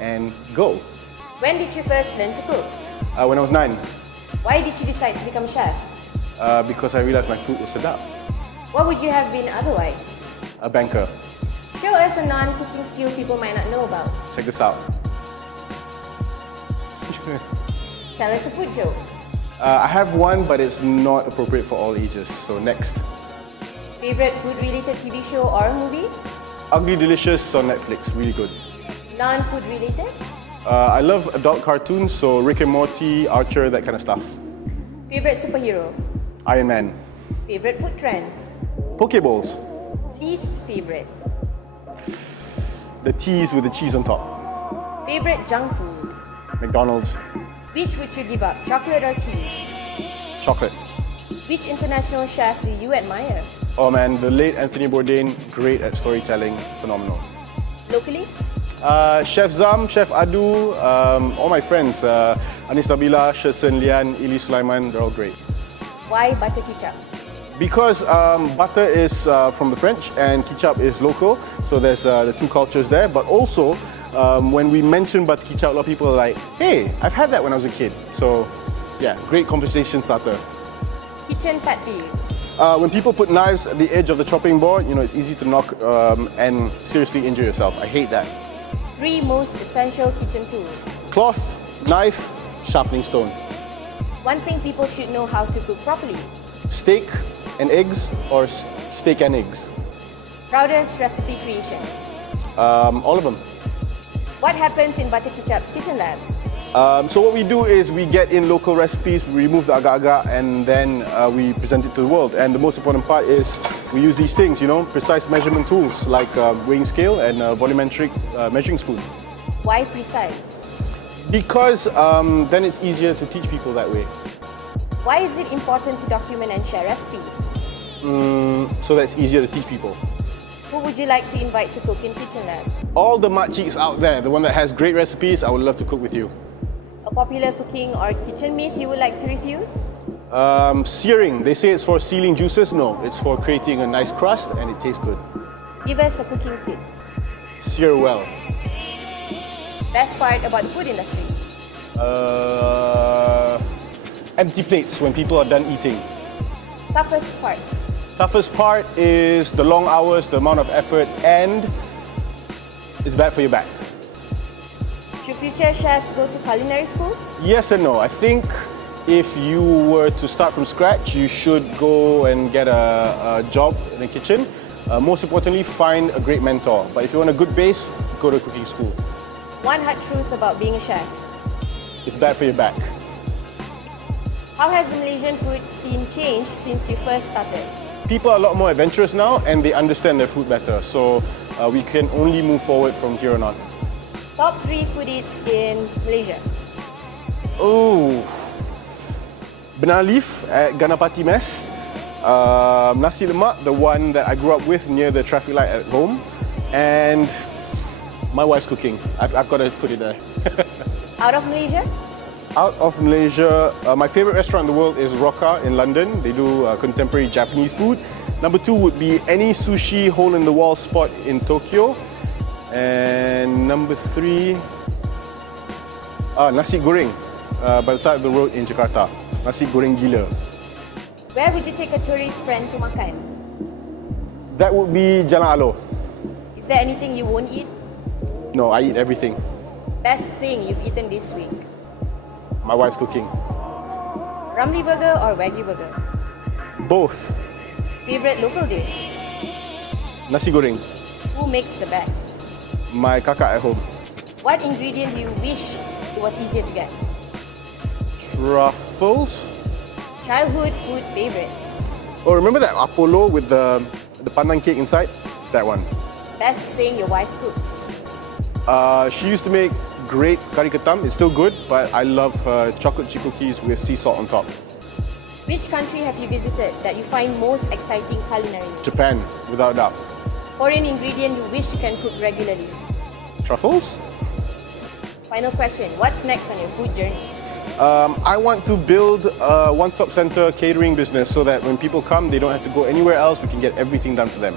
and go. When did you first learn to cook? When I was 9, Why did you decide to become a chef? because I realized my food was sedap. What would you have been otherwise? A banker. Show us a non-cooking skill people might not know about. Check this out. Tell us a food joke. I have one, but it's not appropriate for all ages. So next. Favorite food-related TV show or movie? Ugly Delicious on Netflix, really good. Non-food related? I love adult cartoons, so Rick and Morty, Archer, that kind of stuff. Favorite superhero? Iron Man. Favorite food trend? Pokeballs. Least favorite? The teas with the cheese on top. Favorite junk food? McDonald's. Which would you give up, chocolate or cheese? Chocolate. Which international chef do you admire? Oh man, the late Anthony Bourdain, great at storytelling, phenomenal. Locally? Chef Zam, Chef Adu, all my friends, Anis Nabila, Sherson Lian, Ili Sulaiman, they're all great. Why Butterkicap? Because butter is from the French and ketchup is local, so there's the two cultures there. But also, when we mention Butterkicap, a lot of people are like, hey, I've had that when I was a kid. So yeah, great conversation starter. Kitchen pet peeve? When people put knives at the edge of the chopping board, you know, it's easy to knock and seriously injure yourself. I hate that. 3 most essential kitchen tools? Cloth, knife, sharpening stone. One thing people should know how to cook properly? Steak and eggs or steak and eggs? Proudest recipe creation? All of them. What happens in Butterkicap's kitchen lab? So what we do is we get in local recipes, we remove the agar-agar, and then we present it to the world. And the most important part is we use these things, you know, precise measurement tools like weighing scale and volumetric measuring spoon. Why precise? Because then it's easier to teach people that way. Why is it important to document and share recipes? So that it's easier to teach people. Who would you like to invite to cook in Kitchen Lab? All the makciks out there, the one that has great recipes, I would love to cook with you. A popular cooking or kitchen myth you would like to refute? Searing. They say it's for sealing juices. No, it's for creating a nice crust and it tastes good. Give us a cooking tip. Sear well. Best part about the food industry? Empty plates when people are done eating. Toughest part? Toughest part is the long hours, the amount of effort, and it's bad for your back. Should future chefs go to culinary school? Yes and no. I think if you were to start from scratch, you should go and get a job in the kitchen. Most importantly, find a great mentor. But if you want a good base, go to cooking school. One hard truth about being a chef? It's bad for your back. How has the Malaysian food scene changed since you first started? People are a lot more adventurous now and they understand their food better. So we can only move forward from here on. Top 3 food eats in Malaysia? Oh, banana leaf at Ganapati Mess. Nasi lemak, the one that I grew up with near the traffic light at home. And my wife's cooking. I've got to put it there. Out of Malaysia? Out of Malaysia, my favorite restaurant in the world is Roka in London. They do contemporary Japanese food. Number 2 would be any sushi hole-in-the-wall spot in Tokyo. And number 3, nasi goreng by the side of the road in Jakarta. Nasi goreng gila. Where would you take a tourist friend to makan? That would be Jalan Aloh. Is there anything you won't eat? No, I eat everything. Best thing you've eaten this week? My wife's cooking. Ramly burger or Wagyu burger? Both. Favorite local dish? Nasi goreng. Who makes the best? My kakak at home. What ingredient do you wish it was easier to get? Truffles. Childhood food favorites? Oh, remember that Apollo with the pandan cake inside? That one. Best thing your wife cooks? She used to make great kari ketam. It's still good, but I love her chocolate chip cookies with sea salt on top. Which country have you visited that you find most exciting culinarily? Japan, without a doubt. Foreign ingredient you wish you can cook regularly? Truffles? Final question, what's next on your food journey? I want to build a one-stop center catering business so that when people come, they don't have to go anywhere else. We can get everything done for them.